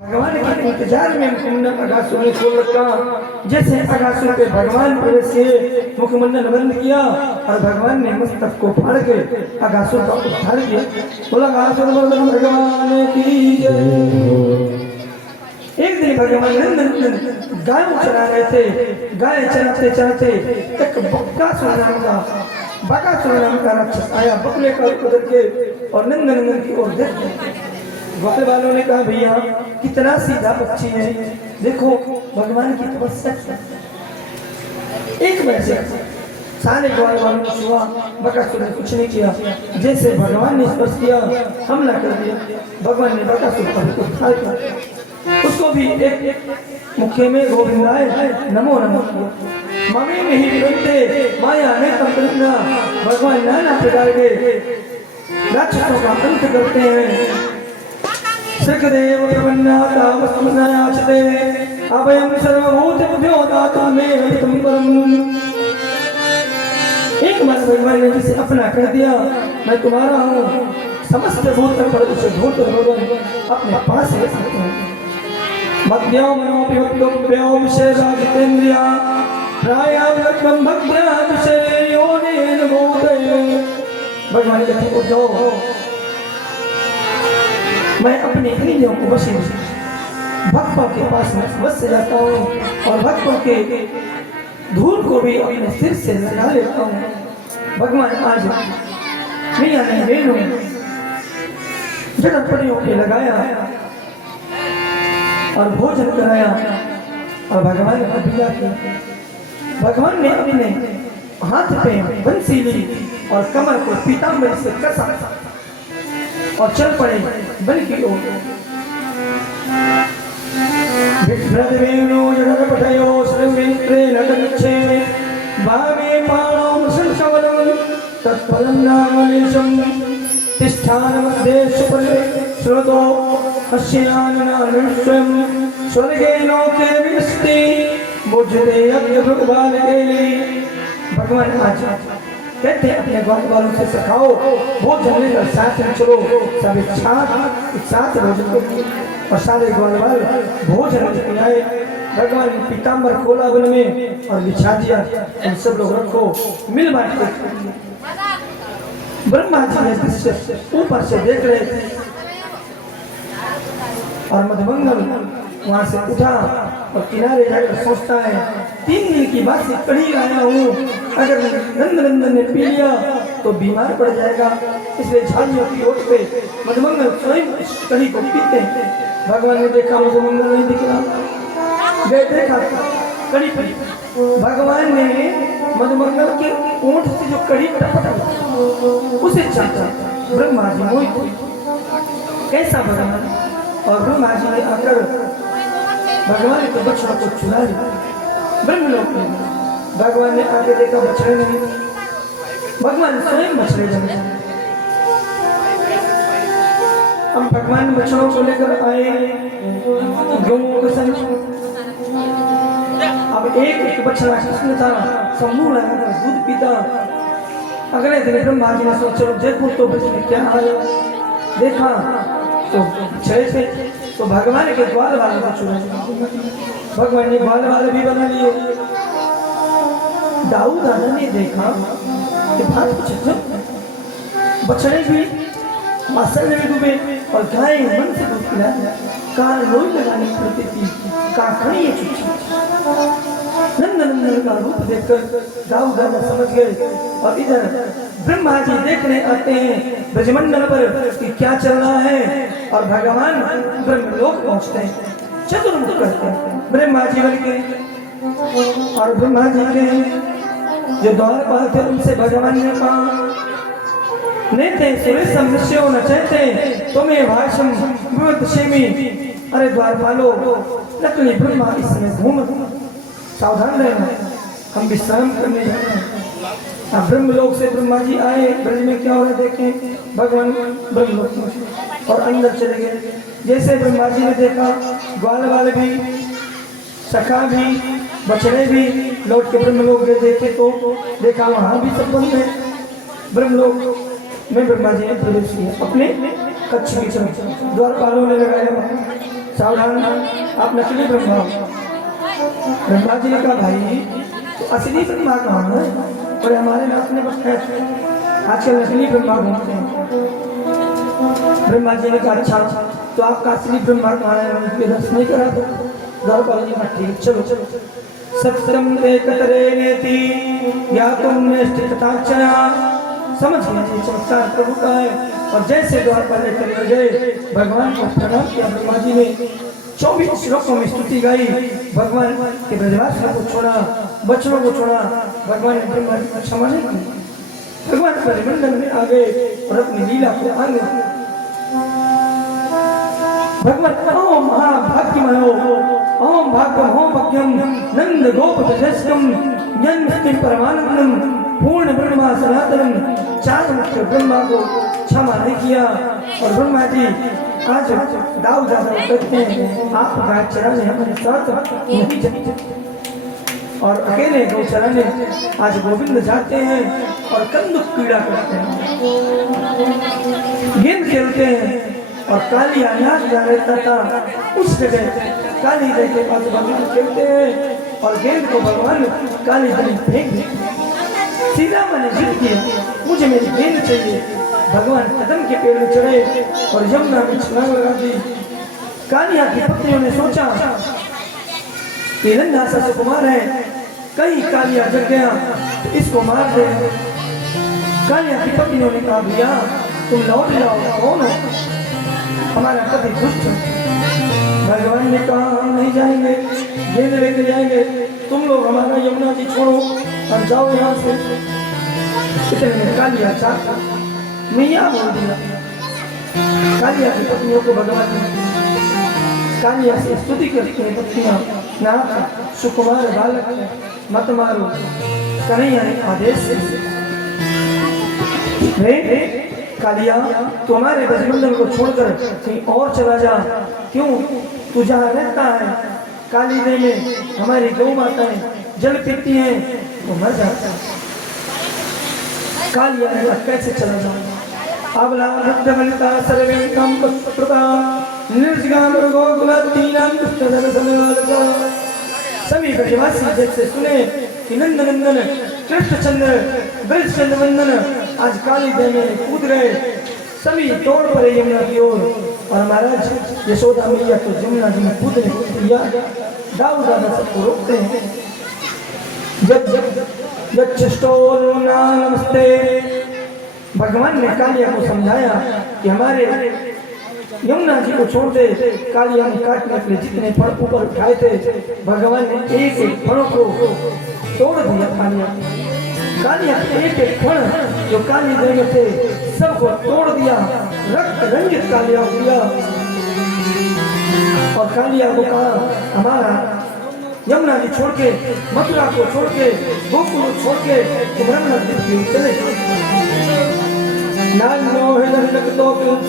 भगवान के इंतजार में मुखमंडल अगासुर ने खोल रखा। जैसे अगासुर पे भगवान प्रवेश किए, मुखमंडल बंद किया और भगवान ने मस्तक को फाड़ के अगासुर का उद्धार किया। बोला अगासुर मर्दन भगवान की जय। एक दिन भगवान नंदन गाय चरा रहे थे। गाय चराते चराते एक बकासुर नाम का राक्षस आया, बकले का उधर के और नंदन की ओर देखा। ग्वाल वालों ने कहा भैया कितना सीधा पक्षी है, देखो भगवान की तपस्या। एक वैसे सारे ग्वाल वालों ने छुआ, बकासुर ने कुछ नहीं किया। जैसे भगवान ने स्पर्श किया, हमला कर दिया। भगवान ने बकासुर को उठा लिया, उसको भी एक मुखे में गोविंदाय नमो नमः मम्मी में ही बनते माया ने तंत्रना। भगवान नाना प्रकार के राक्षसों का अंत करते हैं। सखदेव प्रपन्नाता वस्तुनायाचते अभयं सर्वभूतेभ्यो दातुं मे हरितं परम्। एक बार भगवान ने जिसे अपना कह दिया, मैं तुम्हारा हूँ, समस्त भूत पर उसे भूत भगवान अपने पास ले सकते हैं। मध्यो मनोपि वक्तव्यो विषयराजितेन्द्रिया प्रायावलक्ष्मं भक्त्या विषयोनेन मोदये। भगवान कहते हैं उद्धव, मैं अपने इंद्रियों को वश में भक्तों के पास में बस जाता हूँ और भक्तों के धूल को भी अपने सिर से लगा लेता हूँ। भगवान आज मियां ने वेणु जगतपतियों पे लगाया और भोजन कराया और भगवान ने विदा किया। भगवान ने अपने हाथ पे बंसी ली और कमर को पीताम्बर से कसा और चल पड़े बन की ओर। विभ्रदवेणो जगत्पतयो सर्वेन्द्रे नटगच्छे भावे पाणौ संशवनं तत्पदं नामलेशं तिष्ठानमध्ये सुपले श्रुतो हस्याननानुष्वं स्वर्गे लोके विस्ति मुझते यज्ञभृगबालकेली। भगवान आज कहते हैं अपने ग्वाल वालों से सिखाओ, भोजन लेकर साथ में चलो, सब एक साथ भोजन करो। और सारे ग्वाल वाले भोजन लेकर आए। भगवान ने पीताम्बर खोला वन में और बिछा दिया, और सब लोग रखो मिल बांट के। ब्रह्मा जी ने दृश्य ऊपर से देख रहे थे और मधुमंगल वहां से उठा और किनारे जाकर सोचता है 3 दिन की बात से कड़ी आया हूँ, अगर नंदन ने पी लिया तो बीमार पड़ जाएगा, इसलिए झाड़ियों की ओट पे मधुमंगल स्वयं इस कड़ी को पीते हैं। भगवान ने देखा मधुमंगल नहीं दिख रहा, गए देखा कड़ी पी। भगवान ने मधुमंगल के ऊंट से जो कड़ी टपटा उसे चाटा। ब्रह्मा जी मोहित कैसा भगवान, और ब्रह्मा जी ने आकर भगवान के बछड़ा को चुरा लिया। ब्रह्मलोक में भगवान ने आके देखा बछड़े नहीं, भगवान स्वयं बछड़े जमे। हम भगवान बछड़ों को लेकर आए गौओं के संग। अब एक बछड़ा किसने था, समूह लगाकर दूध पीता। अगले दिन ब्रह्मा जी ने सोचा देखो तो बछड़े क्या आया, देखा तो बछड़े थे। तो भगवान के ग्वाल वाले को चुरा, भगवान ने ग्वाल वाले भी बना लिए। दाऊद दादा ने देखा कि बात कुछ अजब, बछड़े भी मसल में डूबे और गाय मन से दूध पिला, कान लोई लगानी पड़ती थी, काखड़ी ये चुची। नंदन का रूप देखकर दाऊद दादा समझ गए और इधर ब्रह्मा जी देखने आते हैं ब्रजमंडल पर कि क्या चल रहा है। और भगवान ब्रह्मलोक पहुंचते हैं, चतुर्मुख करते हैं ब्रह्मा जी बन के। और ब्रह्मा जी के जो द्वारपाल थे उनसे भगवान ने कहा नेते सुरेशम ऋषियों न चहते तुम्हें भाषम विवदशेमि। अरे द्वारपालो, नकली ब्रह्मा इसमें घूम, सावधान रहना, हम विश्राम करने जा रहे हैं। अब ब्रह्मलोक से ब्रह्मा जी आए, ब्रज में क्या हो रहा देखें। भगवान ब्रह्मलोक में और अंदर चले गए। जैसे ब्रह्मा जी ने देखा, ग्वाल वाले भी, सखा भी, बछड़े भी लौट के ब्रह्मलोक में देखे तो देखा वहां भी सब बंद है। ब्रह्मलोक में ब्रह्मा जी ने प्रवेश किया अपने कच्छ की तरफ द्वारपालों ने लगाया सावधान आप नकली ब्रह्मा ब्रह्मा जी ने कहा भाई तो असली ब्रह्मा कहाँ है और हमारे नाथ ने बताया आजकल नकली ब्रह्मा घूमते हैं। ब्रह्मा जी ने कहा अच्छा तो आपका असली ब्रह्मा कहाँ है उनके दर्शन नहीं करा दो। द्वारपाल जी ने कहा ठीक चलो चलो सत्यम ते कतरे नेति या तुमने स्थितताचना समझ गए चमत्कार प्रभु का है। और जैसे द्वारपाल लेकर गए भगवान को प्रणाम किया। ब्रह्मा जी ने 24 श्लोकों में स्तुति गाई भगवान के ब्रजवासियों को छोड़ा बच्चों को छोड़ा। भगवान ने ब्रह्मा जी को क्षमा नहीं की। भगवान परिमंडल में आ गए और अपनी लीला को आगे भगवान ओम महाभाग्यमयो ओम भाग्यम ओम भाग्यम नंद गोप प्रशस्तम जन्मस्ति परमानंदम पूर्ण ब्रह्मा सनातनम। चार मुख्य ब्रह्मा को क्षमा नहीं किया। और ब्रह्मा जी आज दाऊ दादा कहते हैं आप गाय चराने हमारे साथ नहीं जाते और अकेले गौ चराने आज गोविंद जाते हैं और कंदुक पीड़ा करते हैं गेंद खेलते हैं। और काली अनाज जा रहता था उस जगह काली जी के पास भगवान खेलते हैं और गेंद को भगवान काली जी फेंक देते। सीधा मैंने जिद किया मुझे मेरी गेंद चाहिए। भगवान कदम के पेड़ में चढ़े और यमुना में छलांग लगा दी। कालिया की पत्नियों ने सोचा कि नन्हा सा सुकुमार है कहीं कालिया जग गया तो इसको मार दे। कालिया की पत्नियों ने कहा भैया तुम लौट जाओ कौन हो हमारा पति दुष्ट। भगवान ने कहा हम नहीं जाएंगे गेंद लेके जाएंगे तुम लोग हमारा यमुना जी छोड़ो और जाओ यहाँ से। इतने में कालिया चाहता मैया बोल दिया। कालिया की पत्नियों को भगवान ने कालिया से स्तुति करती है पत्नियां ना सुकुमार बालक मत मारो कन्हैया ने आदेश से कालिया तुम्हारे ब्रजमंडल को छोड़कर कहीं और चला जा। क्यों तू जहाँ रहता है काली देवी में हमारी गौ माताएं जल पीती हैं तो मर जाता है। कालिया ने कैसे चला जाऊंगा अबला वृद्धमलिता सर्वेकं पुत्रता निर्जगाम गोकुलातीनां दुष्टजनसमलता। सभी ब्रजवासी जैसे सुने कि नंद नंदन कृष्णचंद्र ब्रजचंद्र वंदन आज काली देवी में कूद गए। सभी दौड़ पड़े यमुना की ओर और महाराज यशोदा मैया तो यमुना जी में कूदने को तैयार। दाऊ दादा सबको रोकते हैं। नमस्ते भगवान ने कालिया को समझाया कि हमारे यमुना जी को छोड़ दे। कालिया ने काटने के लिए जितने फल ऊपर उठाए थे भगवान ने एक एक फलों को तोड़ दिया। कालिया के एक एक फल जो काली देवी थे सबको तोड़ दिया रक्त रंजित कालिया किया। और कालिया को कहा हमारा यमुना जी छोड़ के मथुरा को छोड़ के गोकुल को छोड़ के तुम रमन द्वीप चले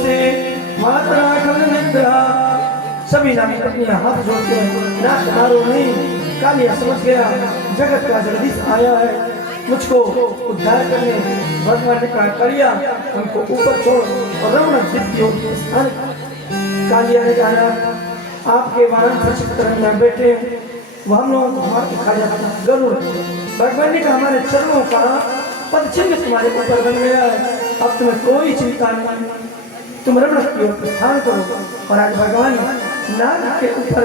से मात्रा निद्रा। सभी नामी पत्नियां हाथ जोड़ते हैं नाथ मारो नहीं। कालिया समझ गया जगत का जगदीश आया है मुझको उद्धार करने। भगवान ने कहा कालिया हमको ऊपर छोड़ और रमन द्वीप की ओर स्थान। कालिया ने कहा आपके वाराणसी में बैठे वो हम लोगों को मार के खा जाता गरुड़। भगवान ने कहा हमारे चरणों का पद चिन्ह तुम्हारे ऊपर बन गया है अब तुम्हें कोई चिंता नहीं तुम रमण की ओर प्रस्थान करो। और आज भगवान नाग के ऊपर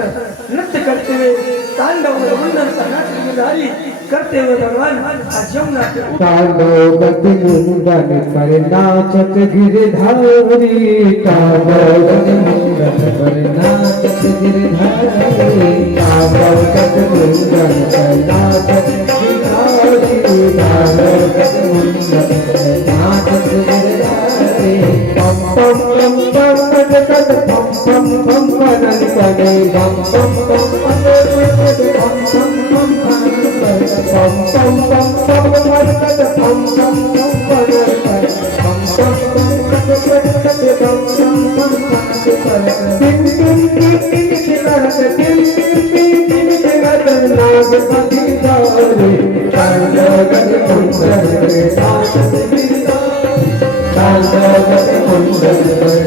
नृत्य करते हुए तांडव वंदन नाट्यधारी करते हुए भगवान आज यमुना के तांडव गति मुंडन पर नाचत गिरधारी। तांडव गति मुंडन पर नाचत गिरधारी। तांडव गति मुंडन पर नाचत गिरधारी। तांडव गति मुंडन पर नाचत गिरधारी। पम पम पम पम पम पम पम पम पम पम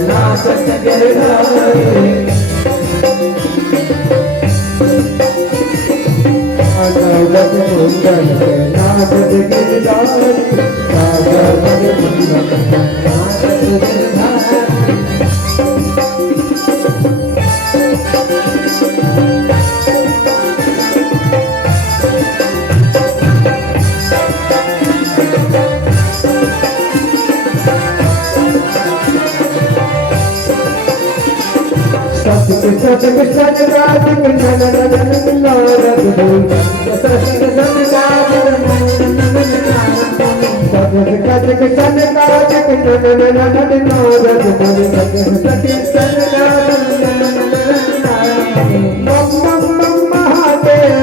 नाच कागज कुंदन के नाचत गिरधारी कागज कुंदन के नाचत गिरधारी सतक सतक सतराज नन नन नारद बोल सतक सतराज नन नन सतक सतक सतराज नन नन नारद बोल सतक सतराज नन नन बम बम बम महादेव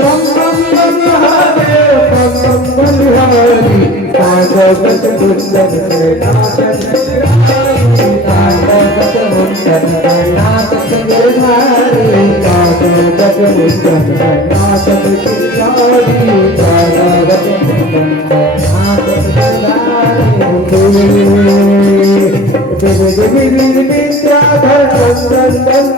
बम बम बम महादेव बम बम बम हरि कागज कुंदन के नाचत कागज कुंदन के नाचत गिरधारी कागज कुंदन के नाचत गिरधारी कागज कुंदन के नाचत गिरधारी विद्याधर चंदन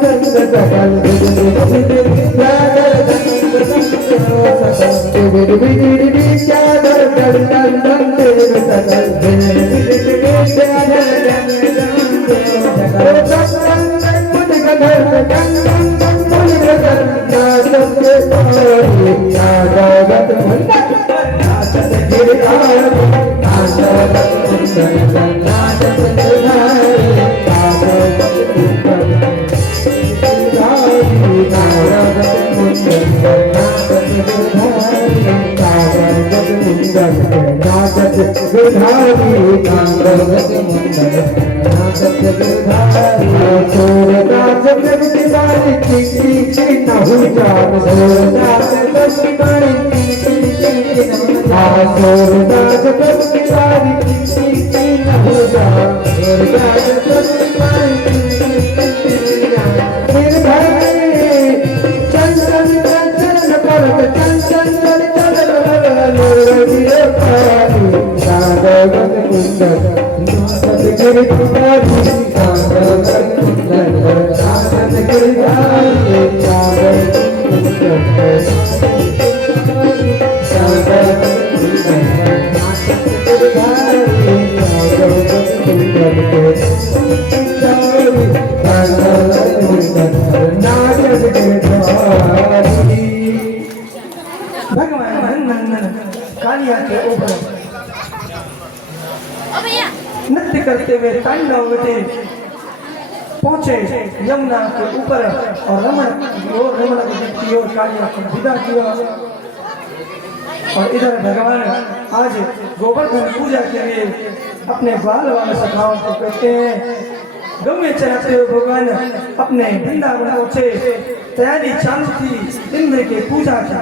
चंदन सकल विद्याधर विद्याधर कालिया के ऊपर नृत्य करते हुए तांडव बेटे पहुंचे यमुना के ऊपर और रमन की ओर कालिया को विदा किया। और इधर भगवान आज गोवर्धन पूजा के लिए अपने बाल वाले सखाओं को कहते हैं गौ में चढ़ाते हुए भगवान अपने वृंदावन पहुंचे। तैयारी चालू थी इंद्र के पूजा की।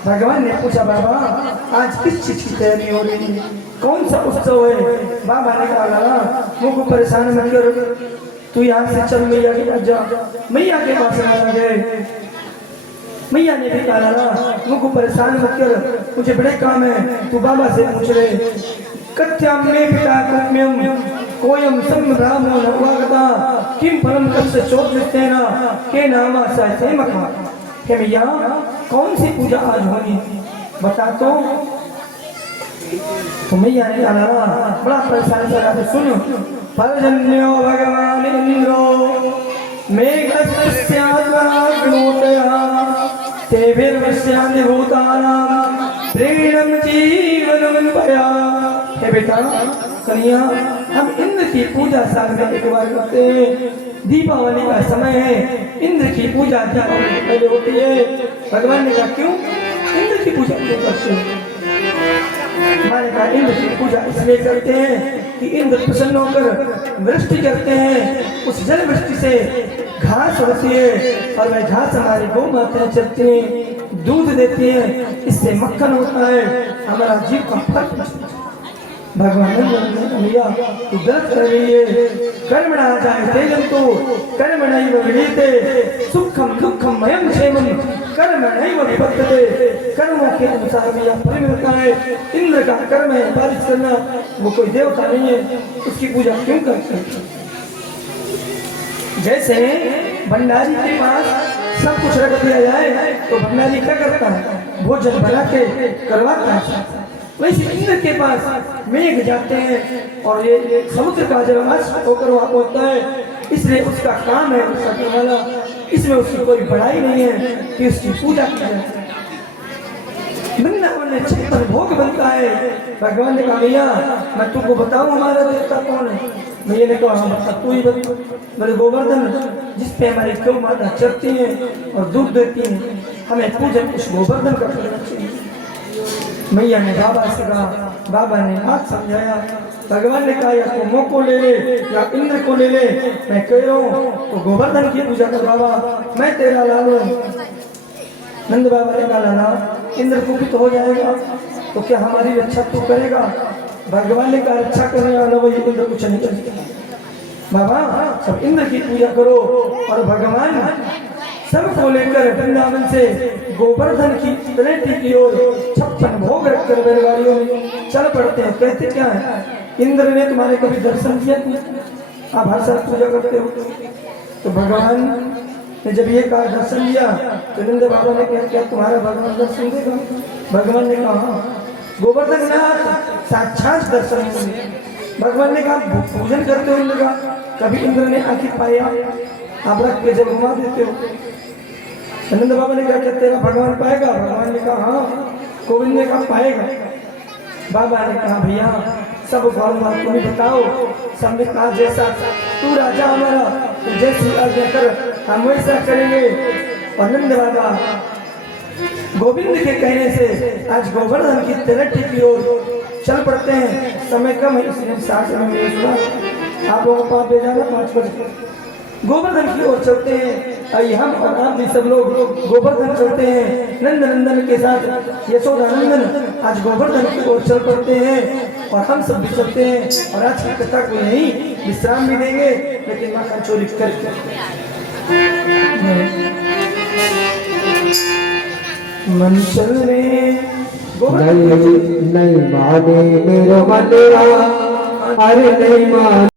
भगवान ने पूछा बाबा आज किस चीज की तैयारी हो रही है, कौन सा उत्सव है? बाबा ने कहा मुझको परेशान मत कर, तू यहाँ से चल मैया के पास जा। मैया के पास गए। मैया ने भी कहा मुझको परेशान मत कर, मुझे बड़े काम है, तू बाबा से पूछ ले। कथ्याम में पिता कुम्यम कोयम संभ्रामो नवागता किम फलम कस्य चोदृतेना के नामा सहसे मखा। कि मैया कौन सी पूजा आज होनी बता तो मैया ने कहा बड़ा परेशान चला तो सुनो। पर्जन्यो भगवान इंद्रो तेभिर्वश्यानि भूतानां प्रेरणं जीवनं पया। हे बेटा कन्या हम इंद्र की पूजा साल में एक बार करते हैं। दीपावली का समय है, इंद्र की पूजा दीपावली पहले होती है। भगवान ने कहा क्यों इंद्र की पूजा क्यों करते हैं? हमारे कहा इंद्र की पूजा इसलिए करते हैं कि इंद्र प्रसन्न होकर वृष्टि करते हैं। उस जल वृष्टि से घास होती है और वह घास हमारी गौ माताएं चलती हैं, दूध देती हैं, इससे मक्खन होता है, हमारा जीव का फल। भगवान भैया तू गलत कर रही है। कर्मणा जायते जंतु कर्मणैव विनीते सुखम दुखम मयम क्षेमम कर्मणैव विपद्यते। कर्मों के अनुसार भैया फल मिलता है। इंद्र का कर्म है बारिश करना, वो कोई देवता नहीं है, उसकी पूजा क्यों करते हैं? जैसे भंडारी के पास सब कुछ रख दिया जाए तो भंडारी क्या करता है, भोजन बना के करवाता है। वैसे इंद्र के पास मेघ जाते हैं और ये समुद्र का जल अश्व होकर वहां पहुंचता है, इसलिए उसका काम है उसका करवाना। इसमें उसकी कोई बड़ाई नहीं है कि उसकी पूजा की जाए। वृंदावन में 56 भोग बनता है। भगवान ने कहा भैया मैं तुमको बताऊं हमारा देवता कौन है। भैया ने कहा हाँ बता, तू ही बता। बोले गोवर्धन, जिसपे हमारी गौ माता चरती है और दूध देती है, हमें पूजन उस गोवर्धन का करना चाहिए। मैया ने बाबा से कहा, बाबा ने बात समझाया। भगवान ने कहा या तो मोह को ले ले या इंद्र को ले ले, मैं कह रहा हूँ तो गोवर्धन की पूजा कर बाबा, मैं तेरा लाल हूँ। नंद बाबा ने कहा लाला इंद्र को भी तो हो जाएगा, तो क्या हमारी रक्षा तू करेगा। भगवान ने कहा रक्षा करने वाला वही इंद्र कुछ नहीं करेगा। बाबा सब इंद्र की पूजा करो। और भगवान सबको लेकर वृंदावन से गोवर्धन की तलेटी की ओर 56 भोग रखकर बैलगाड़ियों में चल पड़ते हैं। कहते क्या है, इंद्र ने तुम्हारे कभी दर्शन दिया, आप हर साल पूजा करते हो। तो भगवान ने जब ये कहा दर्शन दिया तो नंद बाबा ने कहा क्या तुम्हारा भगवान दर्शन देगा। भगवान ने कहा गोवर्धन नाथ साक्षात दर्शन देंगे। भगवान ने कहा पूजन करते हो इंद्र का, कभी इंद्र ने आखिर पाया, आप रख के जब घुमा देते हो। नंद बाबा ने कहा क्या तेरा भगवान पाएगा। भगवान ने कहा हाँ। गोविंद ने कहा पाएगा। बाबा ने कहा भैया सब गौरव तुम्हें बताओ। सबने कहा जैसा तू राजा हमारा, तू जैसी आज्ञा कर हम वैसा करेंगे। और नंद बाबा गोविंद के कहने से आज गोवर्धन की तलेटी की ओर चल पड़ते हैं। समय कम है इसलिए साथ में सुना आप लोगों को भेजाना 5 बजे गोवर्धन की ओर चलते हैं। आई हम और आप भी सब लोग गोवर्धन चलते हैं नंद नंदन के साथ। यशोदा नंदन आज गोवर्धन की ओर चल पड़ते हैं और हम सब भी चलते हैं। और आज की कथा को यहीं विश्राम भी देंगे, लेकिन माखन चोरी करके मन चल रहे नहीं माने मेरा मन, अरे नहीं माने।